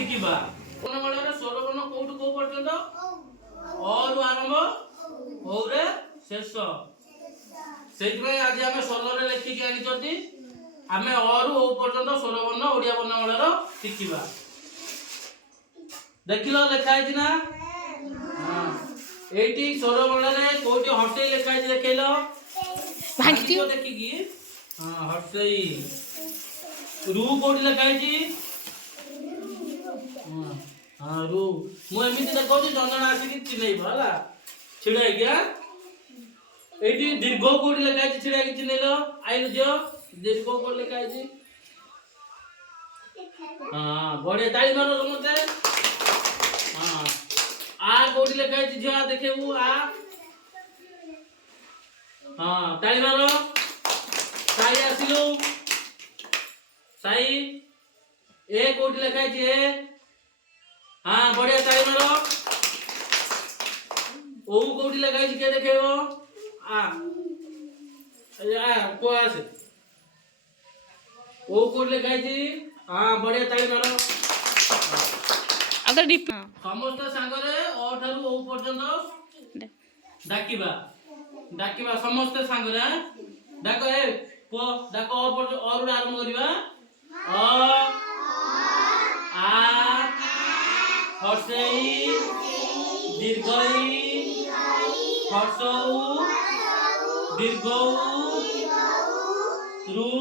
शिखा वर्णमाला स्वर वर्ण कौटू कौ पर्यंत अरु आरंभ औरे शेष से आज आम षोल लेखिकी आनी आम अरु ओ पर्यंत स्वर वर्ण ओडिया वर्णमाला शिखा देख लो लिखाई ना एटी स्वर वर्ण कौटी हर्षई लिखाई देखेल देखिकी हाँ हर्षई रू कौटी लिखाई हाँ रू मुझे देखा जन आसिक चिन्हब है छिड़ा ये दीर्घ कौटी लिखाई छिड़ा चिन्हल आइल झील दीर्घ कौट लिखाई हाँ बढ़िया ताली मारो समझते हाँ आ कौटी लिखाई झील देखेबू आ हाँ ताली मारो साई आसिलु साई ए कौटी लिखाई ए हाँ बढ़िया ताली मारो ओ कौटी लिखाई के देखेबो आ को आसे ओ कौटी लिखाई हाँ बढ़िया ताली मारो अगर डिप समस्त सांगरे ओ ठारू ओ पर्यंत डाकिबा डाकिबा समस्त सांगरे डाक ए को डाक ओ पर्यंत और आरंभ करिबा अ आ हर्षई दीर्घई हर्षऊ दीर्घऊ रू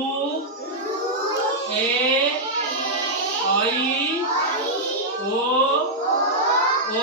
ए आई ओ ओ